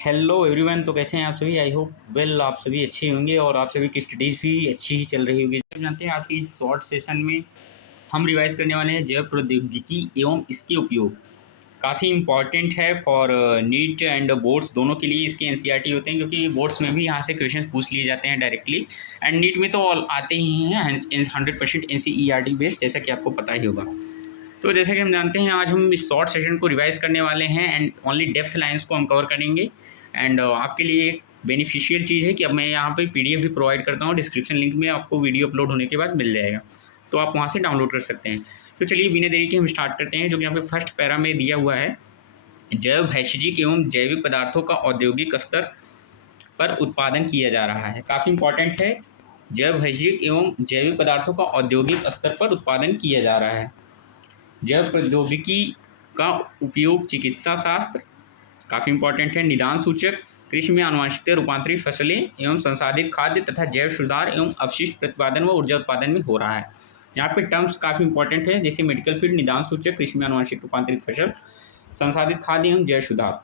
Hello everyone. तो कैसे हैं आप सभी? आई होप वेल आप सभी अच्छे होंगे और आप सभी की स्टडीज़ भी अच्छी ही चल रही होगी। जब जानते हैं आज की इस शॉर्ट सेशन में हम रिवाइज करने वाले हैं जैव प्रौद्योगिकी एवं इसके उपयोग। काफ़ी इंपॉर्टेंट है फॉर नीट एंड बोर्ड्स दोनों के लिए इसके एनसीईआरटी होते हैं, क्योंकि बोर्ड्स में भी यहाँ से क्वेश्चन पूछ लिए जाते हैं डायरेक्टली एंड नीट में तो आते ही हैं 100% एनसीईआरटी बेस्ड, जैसा कि आपको पता ही होगा। तो जैसा कि हम जानते हैं आज हम इस शॉर्ट सेशन को रिवाइज करने वाले हैं एंड ओनली डेप्थ लाइंस को हम कवर करेंगे। एंड आपके लिए एक बेनिफिशियल चीज़ है कि अब मैं यहाँ पे पीडीएफ भी प्रोवाइड करता हूँ, डिस्क्रिप्शन लिंक में आपको वीडियो अपलोड होने के बाद मिल जाएगा, तो आप वहाँ से डाउनलोड कर सकते हैं। तो चलिए बिना देरी के हम स्टार्ट करते हैं। जो कि यहाँ पे फर्स्ट पैरा में दिया हुआ है, जैव भैषजिक एवं जैविक पदार्थों का औद्योगिक स्तर पर उत्पादन किया जा रहा है। काफ़ी इंपॉर्टेंट है, जैव भैषजिक एवं जैविक पदार्थों का औद्योगिक स्तर पर उत्पादन किया जा रहा है। जैव प्रौद्योगिकी का उपयोग चिकित्सा शास्त्र, काफ़ी इंपॉर्टेंट है, निदान सूचक, कृषि में आनुवंशिक रूपांतरित फसलें एवं संसाधित खाद्य तथा जैव सुधार एवं अपशिष्ट प्रतिपादन व ऊर्जा उत्पादन में हो रहा है। यहाँ पे टर्म्स काफ़ी इंपॉर्टेंट है, जैसे मेडिकल फील्ड, निदान सूचक, कृषि में आनुवंशिक रूपांतरित फसल, संसाधित खाद्य एवं जैव सुधार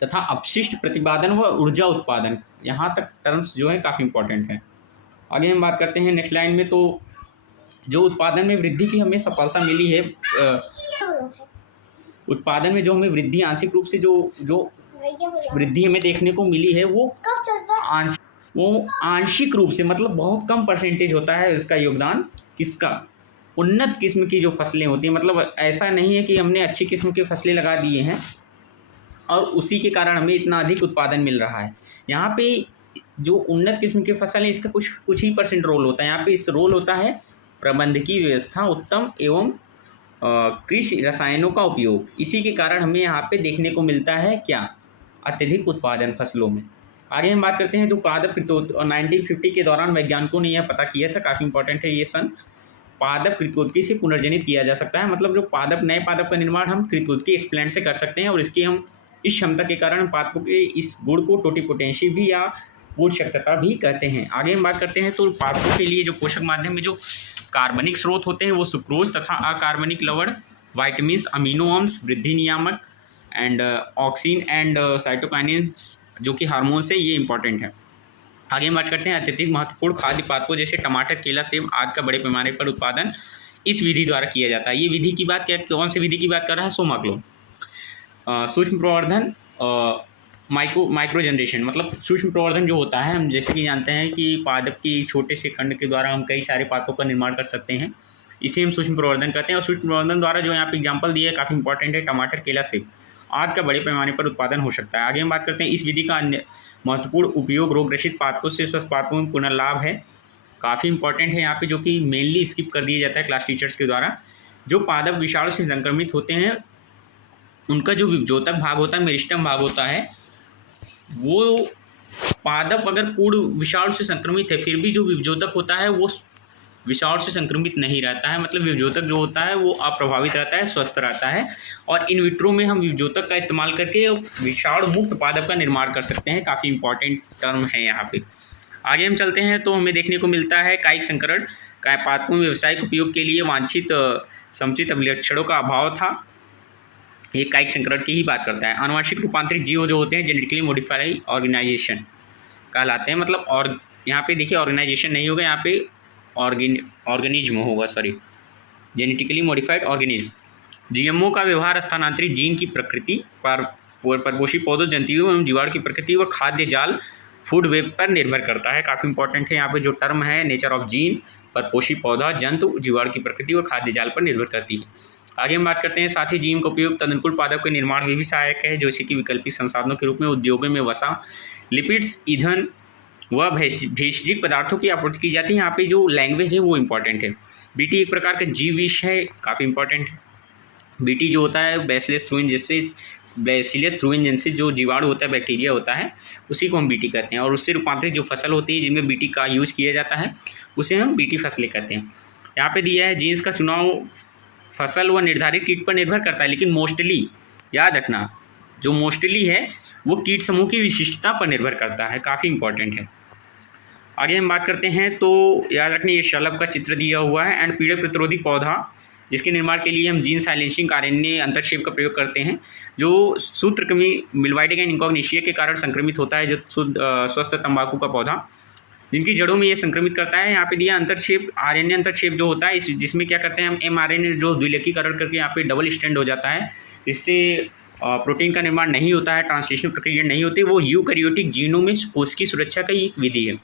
तथा अपशिष्ट प्रतिपादन व ऊर्जा उत्पादन। यहाँ तक टर्म्स जो है काफ़ी इंपॉर्टेंट है। आगे हम बात करते हैं नेक्स्ट लाइन में। तो जो उत्पादन में वृद्धि की हमें सफलता मिली है, उत्पादन में जो हमें वृद्धि आंशिक रूप से जो वृद्धि हमें देखने को मिली है वो आंशिक रूप से, मतलब बहुत कम परसेंटेज होता है इसका योगदान। किसका? उन्नत किस्म की जो फसलें होती हैं, मतलब ऐसा नहीं है कि हमने अच्छी किस्म की फसलें लगा दिए हैं और उसी के कारण हमें इतना अधिक उत्पादन मिल रहा है। यहाँ पे जो उन्नत किस्म की फसल है इसका कुछ ही % रोल होता है। यहाँ पे इस रोल होता है प्रबंधकीय व्यवस्था, उत्तम एवं कृषि रसायनों का उपयोग। इसी के कारण हमें यहाँ पे देखने को मिलता है क्या? अत्यधिक उत्पादन फसलों में। आगे हम बात करते हैं जो पादप कृतोद, और 1950 के दौरान वैज्ञानिकों ने यह पता किया था, काफ़ी इंपॉर्टेंट है ये सन, पादप कृतोदकी से पुनर्जनित किया जा सकता है। मतलब जो नए पादप का निर्माण हम कृतोदकी एक्सप्लेंट से कर सकते हैं और इसकी हम इस क्षमता के कारण पादपों के इस गुण को टोटिपोटेंसी भी या गुण शक्तता भी कहते हैं। आगे हम बात करते हैं तो पादपों के लिए जो पोषक माध्यम में जो कार्बनिक स्रोत होते हैं वो सुक्रोज तथा अकार्बनिक लवण, वाइटामिन, अमीनो अम्ल, वृद्धि नियामक एंड ऑक्सीन एंड साइटोकाइनिन्स जो कि हार्मोन्स है, ये इंपॉर्टेंट है। आगे हम बात करते हैं अत्यधिक महत्वपूर्ण खाद्य पादपों जैसे टमाटर, केला, सेब आदि का बड़े पैमाने पर उत्पादन इस विधि द्वारा किया जाता है। ये विधि की बात कौन सी विधि की बात कर रहा है? सोमाग्लो। सूक्ष्म प्रवर्धन, माइक्रो जनरेशन, मतलब सूक्ष्म प्रवर्धन जो होता है, हम जैसे कि जानते हैं कि पादप की छोटे से खंड के द्वारा हम कई सारे पादपों का निर्माण कर सकते हैं, इसे हम सूक्ष्म प्रवर्धन कहते हैं। और सूक्ष्म प्रवर्धन द्वारा जो यहाँ पे एग्जांपल दिया है काफ़ी इंपॉर्टेंट है, टमाटर, केला, सेब आदि का बड़े पैमाने पर उत्पादन हो सकता है। आगे हम बात करते हैं इस विधि का अन्य महत्वपूर्ण उपयोग रोग ग्रसित पादपों से स्वस्थ पादपों में पुनर्लाभ है। काफ़ी इंपॉर्टेंट है यहाँ पे, जो कि मेनली स्किप कर दिया जाता है क्लास टीचर्स के द्वारा। जो पादप विषाणु से संक्रमित होते हैं उनका जो विभजोतक भाग होता है, मेरिस्टम भाग होता है, वो पादप अगर पूर्ण विषाणु से संक्रमित है फिर भी जो विभजोतक होता है वो विषाणु से संक्रमित नहीं रहता है, मतलब विभजोतक जो होता है वो अप्रभावित रहता है, स्वस्थ रहता है। और इन विट्रो में हम विभजोतक का इस्तेमाल करके विषाणु मुक्त पादप का निर्माण कर सकते हैं। काफ़ी इंपॉर्टेंट टर्म है यहाँ पे। आगे हम चलते हैं तो हमें देखने को मिलता है कायिक संकरण। पादपों में व्यावसायिक उपयोग के लिए वांछित समुचित अभिलक्षणों का अभाव था, ये कायिक संकरण की ही बात करता है। आनुवंशिक रूपांतरित जीव जो होते हैं जेनेटिकली मॉडिफाइड ऑर्गेनाइजेशन कहलाते हैं, मतलब और यहाँ पे देखिए ऑर्गेनाइजेशन नहीं होगा, यहाँ पे ऑर्गेनिज्म होगा, sorry, genetically modified organism. GMO का व्यवहार स्थानांतरित जीन की प्रकृति पर परपोषी पौधों, जंतुओं एवं जीवाणु की प्रकृति व खाद्य जाल फूड वेब पर निर्भर करता है। काफ़ी इंपॉर्टेंट है यहाँ पे जो टर्म है, नेचर ऑफ जीन, परपोषी पौधा, जंतु, जीवाणु की प्रकृति व खाद्य जाल पर निर्भर करती है। आगे हम बात करते हैं साथ ही जीन का उपयोग तदनुकूल पादप के निर्माण में भी सहायक है, जो कि वैकल्पिक संसाधनों के रूप में उद्योगों में वसा, लिपिड्स, ईंधन व भेषजिक पदार्थों की आपूर्ति की जाती है। यहाँ पे जो लैंग्वेज है वो इंपॉर्टेंट है। बीटी एक प्रकार का जीव विष है, काफ़ी इंपॉर्टेंट है। बीटी जो होता है बैसिलस थ्रूइंजेंसिस जो जीवाणु होता है, बैक्टीरिया होता है, उसी को हम बीटी कहते हैं। और उससे रूपांतरित जो फसल होती है जिनमें बीटी का यूज किया जाता है उसे हम बीटी फसलें कहते हैं। यहाँ पे दिया है जीन्स का चुनाव फसल व निर्धारित कीट पर निर्भर करता है, लेकिन मोस्टली याद रखना जो मोस्टली है वो कीट समूह की विशिष्टता पर निर्भर करता है, काफ़ी इंपॉर्टेंट है। आगे हम बात करते हैं तो याद रखना ये शलभ का चित्र दिया हुआ है एंड पीड़क प्रतिरोधी पौधा जिसके निर्माण के लिए हम जीन साइलेंसिंग आरएनए अंतरक्षेप का प्रयोग करते हैं, जो सूत्रकृमि मिलवाइडेगन इंकॉग्निशिया के कारण संक्रमित होता है, जो स्वस्थ तंबाकू का पौधा जिनकी जड़ों में ये संक्रमित करता है। यहाँ पे दिया अंतरक्षेप आरएनए अंतरक्षेप जो होता है, इस जिसमें क्या करते हैं हम एमआरएनए जो द्विलीकीकरण करके यहाँ पे डबल स्ट्रैंड हो जाता है, इससे प्रोटीन का निर्माण नहीं होता है, ट्रांसलेशन प्रक्रिया नहीं होती। वो यूकैरियोटिक जीनों में कोश की सुरक्षा का एक विधि है।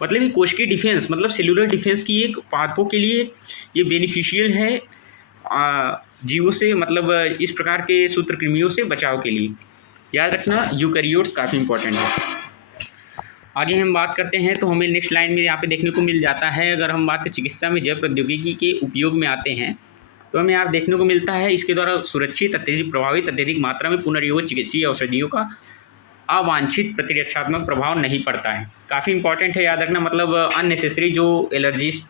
मतलब ये कोश की डिफेंस, मतलब सेलुलर डिफेंस की एक पाथों के लिए ये बेनिफिशियल है जीवों से, मतलब इस प्रकार के सूत्रकृमियों से बचाव के लिए। याद रखना यूकैरियोट्स काफ़ी इंपॉर्टेंट है। आगे हम बात करते हैं तो हमें नेक्स्ट लाइन में यहाँ पे देखने को मिल जाता है, अगर हम बात करें चिकित्सा में जैव प्रौद्योगिकी के उपयोग में आते हैं तो हमें यहाँ देखने को मिलता है इसके द्वारा सुरक्षित, अत्यधिक प्रभावित, अत्यधिक मात्रा में पुनर्योजित चिकित्सीय औषधियों का अवांछित प्रतिरक्षात्मक प्रभाव नहीं पड़ता है। काफ़ी इंपॉर्टेंट है, याद रखना। मतलब अननेसेसरी जो एलर्जीज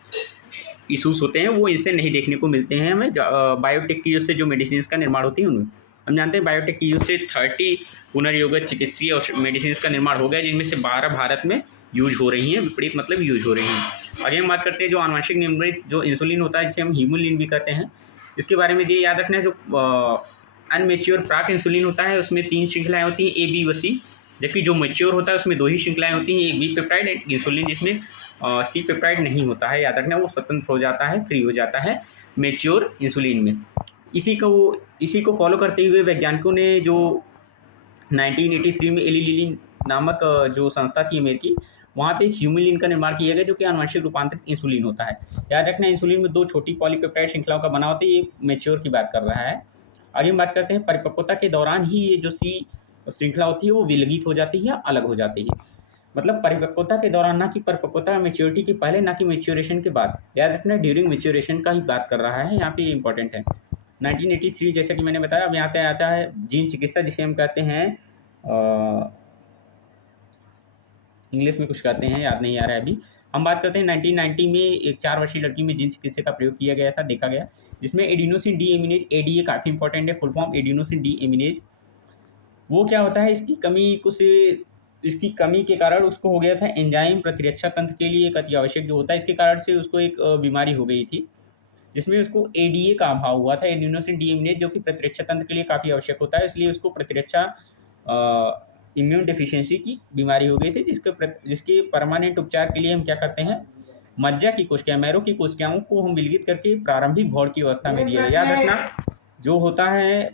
इशूज़ होते हैं वो इससे नहीं देखने को मिलते हैं हमें। बायोटेक की यूज़ से जो मेडिसिन का निर्माण होती है उनमें हम जानते हैं बायोटेक की यूज़ से 30 पुनर्योजित चिकित्सीय और मेडिसिन का निर्माण हो गया, जिनमें से 12 भारत में यूज हो रही हैं, विपरीत मतलब यूज हो रही हैं। आगे हम बात करते हैं जो आनुवंशिक नियंत्रित जो इंसुलिन होता है, जिसे हम हीमोलिन भी कहते हैं, इसके बारे में ये याद रखना है। जो अनमेच्योर प्राक इंसुलिन होता है उसमें 3 श्रृंखलाएँ होती हैं, ए बी व सी, जबकि जो मैच्योर होता है उसमें 2 ही श्रृंखलाएँ होती हैं, एक बी पेप्टाइड एक इंसुलिन, जिसमें सी पेप्टाइड नहीं होता है। याद रखना वो स्वतंत्र हो जाता है, फ्री हो जाता है मैच्योर इंसुलिन में। इसी को फॉलो करते हुए वैज्ञानिकों ने जो 1983 में एली लिली नामक जो संस्था थी अमेरिकी, वहाँ पे ह्यूमिलिन का निर्माण किया गया, जो कि आनुवंशिक रूपांतरित इंसुलिन होता है। याद रखना इंसुलिन में 2 छोटी पॉलीपेप्टाइड श्रृंखलाओं का बना होता है, ये मैच्योर की बात कर रहा है। आगे हम बात करते हैं परिपक्वता के दौरान ही ये जो सी श्रृंखला होती है वो विलगित हो जाती है, अलग हो जाती है। मतलब परिपक्वता के दौरान, ना कि परिपक्वता मैच्योरिटी के पहले, ना कि मैच्योरेशन के बाद। याद रखना ड्यूरिंग मैच्योरेशन का ही बात कर रहा है, यहाँ पे इंपॉर्टेंट है। 1983 जैसा कि मैंने बताया। अब यहाँ पे आता है जीन चिकित्सा, जिसे हम कहते हैं इंग्लिश में कुछ कहते हैं, याद नहीं आ रहा है अभी। हम बात करते हैं 1990 में एक 4 वर्षीय लड़की में जीन चिकित्सा का प्रयोग किया गया था, देखा गया, जिसमें एडिनोसिन डी एमिनेज, एडीए काफ़ी इंपॉर्टेंट है, फुल फॉर्म एडिनोसिन डी एमिनेज। वो क्या होता है, इसकी कमी के कारण उसको हो गया था एंजाइम प्रतिरक्षा तंत्र के लिए एक अति आवश्यक जो होता है, इसके कारण से उसको एक बीमारी हो गई थी, जिसमें उसको एडीए का अभाव हुआ था, एडिनोसिन डीएमिनेज, जो कि प्रतिरक्षा तंत्र के लिए काफ़ी आवश्यक होता है, इसलिए उसको प्रतिरक्षा इम्यून डेफिशिएंसी की बीमारी हो गई थी, जिसके परमानेंट उपचार के लिए हम क्या करते हैं, मज्जा की कोशिकाएं, मैरो की कोशिकाओं को हम विलगित करके प्रारंभिक भौड़ की अवस्था में दिया। याद रखना जो होता है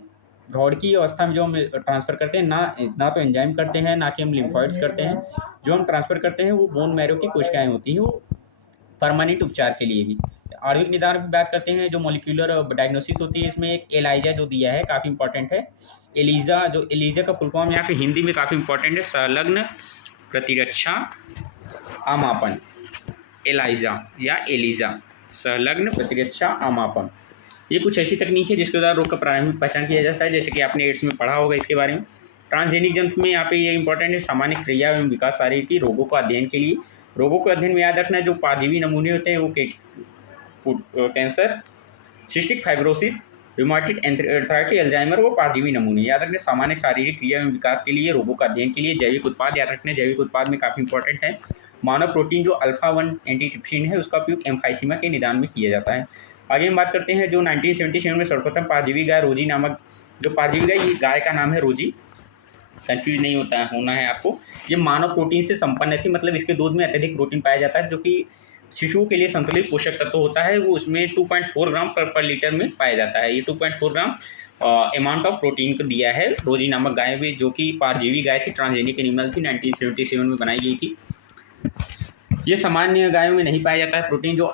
भौड़ की अवस्था में जो हम ट्रांसफ़र करते हैं, ना तो एंजाइम करते हैं, ना कि हम लिम्फॉइड्स करते हैं, जो हम ट्रांसफ़र करते हैं वो बोन मैरो की कोशिकाएँ होती हैं, वो परमानेंट उपचार के लिए भी। आणविक निदान की बात करते हैं, जो मॉलिक्यूलर डायग्नोसिस होती है, इसमें एक एलाइजा जो दिया है काफ़ी इंपॉर्टेंट है। एलिजा का फुल फॉर्म यहाँ पे हिंदी में काफ़ी इंपॉर्टेंट है, संलग्न प्रतिरक्षा आमापन। एलाइजा या एलिजा, संलग्न प्रतिरक्षा आमापन, ये कुछ ऐसी तकनीक है जिसके द्वारा रोग का प्रारंभिक पहचान किया जाता है, जैसे कि आपने एड्स में पढ़ा होगा इसके बारे में। ट्रांसजेनिक जंतु में यहाँ पे ये इंपॉर्टेंट है, सामान्य क्रिया एवं विकास शारीर की रोगों का अध्ययन के लिए। रोगों के अध्ययन में याद रखना है जो परजीवी नमूने होते हैं वो cancer, cystic fibrosis, rheumatoid arthritis, Alzheimer, वो परजीवी नमूने। याद रखना सामान्य शारीरिक क्रिया एवं विकास के लिए, रोगों का अध्ययन के लिए। जैविक उत्पाद, याद रखना जैविक उत्पाद में काफ़ी इंपॉर्टेंट है मानव प्रोटीन जो अल्फा-1 एंटीट्रिप्सिन है, उसका उपयोग एम्फाइसीमा के निदान में किया जाता है। आगे हम बात करते हैं जो 1977 में सर्वप्रथम परजीवी गाय रोजी नामक, जो परजीवी गाय, ये गाय का नाम है रोजी, कंफ्यूज नहीं होना है आपको। ये मानव प्रोटीन से संपन्न थी, मतलब इसके दूध में अत्यधिक प्रोटीन पाया जाता है, जो कि शिशुओं के लिए संतुलित पोषक तत्व होता है, वो उसमें 2.4 ग्राम पर लीटर में पाया जाता है। ये 2.4 ग्राम अमाउंट ऑफ प्रोटीन को दिया है रोजी नामक गाय में, जो कि परजीवी गाय थी, ट्रांसजेनिक एनिमल थी, 1977 में बनाई गई थी। ये सामान्य गायों में नहीं पाया जाता है प्रोटीन, जो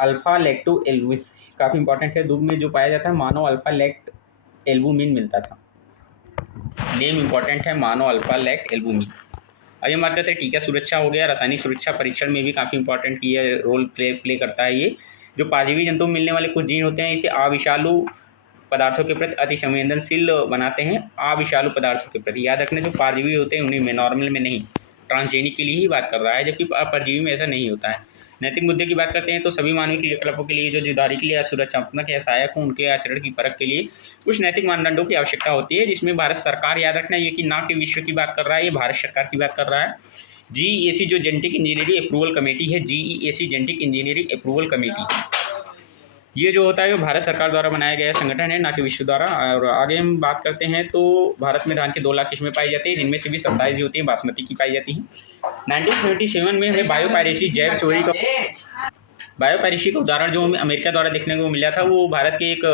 अल्फा लैक्टो एल्बुमिन काफ़ी इंपॉर्टेंट है, दूध में जो पाया जाता है मानो अल्फा लैक्ट एल्बुमिन मिलता था। नेम इंपॉर्टेंट है, मानो अल्फा लैक्ट एल्बुमिन। आगे हम बात करते हैं टीका सुरक्षा हो गया, रासायनिक सुरक्षा परीक्षण में भी काफ़ी इंपॉर्टेंट रोल प्ले करता है। ये जो परजीवी जंतु में मिलने वाले कुछ जीन होते हैं, इसे अविषालु पदार्थों के प्रति अति संवेदनशील बनाते हैं, अविषालु पदार्थों के प्रति। याद रखना जो परजीवी होते हैं उन्हीं में, नॉर्मल में नहीं, ट्रांसजेनिक के लिए ही बात कर रहा है, जबकि परजीवी में ऐसा नहीं होता है। नैतिक मुद्दे की बात करते हैं तो सभी मानवीय क्रियाकलापों के लिए जो जिम्मेदारी के लिए सुरक्षात्मक या सहायक हो, उनके आचरण की परख के लिए कुछ नैतिक मानदंडों की आवश्यकता होती है, जिसमें भारत सरकार, याद रखना ये कि ना कि विश्व की बात कर रहा है, ये भारत सरकार की बात कर रहा है। GEAC जो जेनेटिक इंजीनियरिंग अप्रूवल कमेटी है, GEAC genetic engineering approval committee, ये जो होता है वो भारत सरकार द्वारा बनाया गया संगठन है, ना कि विश्व द्वारा। और आगे हम बात करते हैं तो भारत में धान की 2 लाख किस्में पाई जाती है, जिनमें से भी 27 जो होती है बासमती की पाई जाती है। 1977 में हमें बायोपायरेसी जैव चोरी का उदाहरण जो हमें अमेरिका द्वारा देखने को मिला था, वो भारत के एक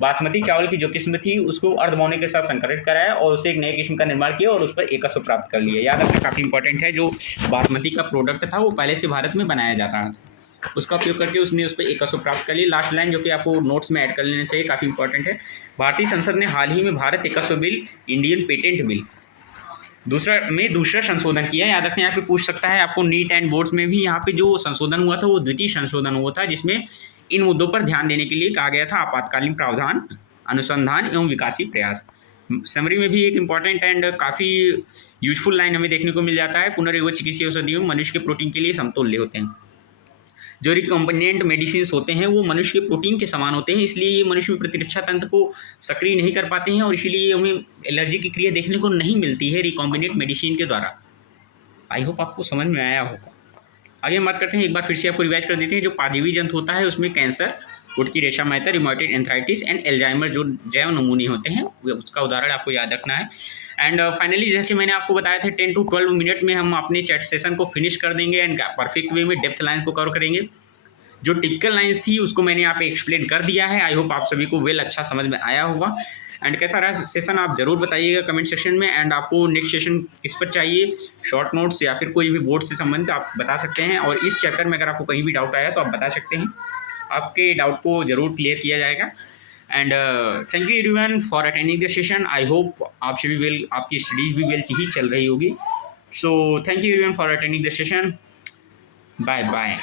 बासमती चावल की जो किस्म थी उसको अर्धमौनी के साथ संकरित कराया और उसे एक नए किस्म का निर्माण किया और उस पर एकस्व प्राप्त कर लिया। याद रखना काफ़ी इंपॉर्टेंट है, जो बासमती का प्रोडक्ट था वो पहले से भारत में बनाया जाता था, उसका उपयोग करके उसने उस पर एकस्व प्राप्त कर लिया। लास्ट लाइन जो कि आपको नोट्स में ऐड कर लेना चाहिए, काफ़ी इंपॉर्टेंट है। भारतीय संसद ने हाल ही में भारत एकस्व बिल, इंडियन पेटेंट बिल दूसरा संशोधन किया है। याद रखें, यहाँ पे पूछ सकता है आपको नीट एंड बोर्ड्स में भी, यहाँ पे जो संशोधन हुआ था वो द्वितीय संशोधन हुआ था, जिसमें इन मुद्दों पर ध्यान देने के लिए कहा गया था आपातकालीन प्रावधान, अनुसंधान एवं विकासी प्रयास। समरी में भी एक इम्पॉर्टेंट एंड काफ़ी यूजफुल लाइन हमें देखने को मिल जाता है, पुनर्योग चिकित्सीय औषधियों मनुष्य के प्रोटीन के लिए समतुल्य होते हैं। जो रिकॉम्बिनेंट मेडिसिन होते हैं वो मनुष्य के प्रोटीन के समान होते हैं, इसलिए ये मनुष्य में प्रतिरक्षा तंत्र को सक्रिय नहीं कर पाते हैं और इसीलिए हमें एलर्जी की क्रिया देखने को नहीं मिलती है रिकॉम्बिनेंट मेडिसिन के द्वारा। आई होप आपको समझ में आया होगा। आगे हम बात करते हैं, एक बार फिर से आपको रिवाइज कर देते हैं। जो परजीवी जंतु होता है उसमें कैंसर, गुट की रेशा मैटर, रिमोटेड एंथराइटिस एंड एल्जाइमर जो जैव नमूने होते हैं उसका उदाहरण आपको याद रखना है। एंड फाइनली जैसे मैंने आपको बताया था 10 to 12 मिनट में हम अपने चैट सेशन को फिनिश कर देंगे एंड परफेक्ट वे में डेप्थ लाइन्स को कवर करेंगे। जो टिपिकल लाइन्स थी उसको मैंने यहाँ पे एक्सप्लेन कर दिया है। आई होप आप सभी को अच्छा समझ में आया होगा। एंड कैसा रहा सेशन आप ज़रूर बताइएगा कमेंट सेक्शन में। एंड आपको नेक्स्ट सेशन किस पर चाहिए, शॉर्ट नोट्स या फिर कोई भी बोर्ड से संबंधित आप बता सकते हैं। और इस चैप्टर में अगर आपको कहीं भी डाउट आया तो आप बता सकते हैं, आपके डाउट को ज़रूर क्लियर किया जाएगा। And thank you everyone for attending the session. I hope आप सभी आपकी स्टडीज़ भी वेल ही चल रही होगी। So thank you everyone for attending the session. Bye bye.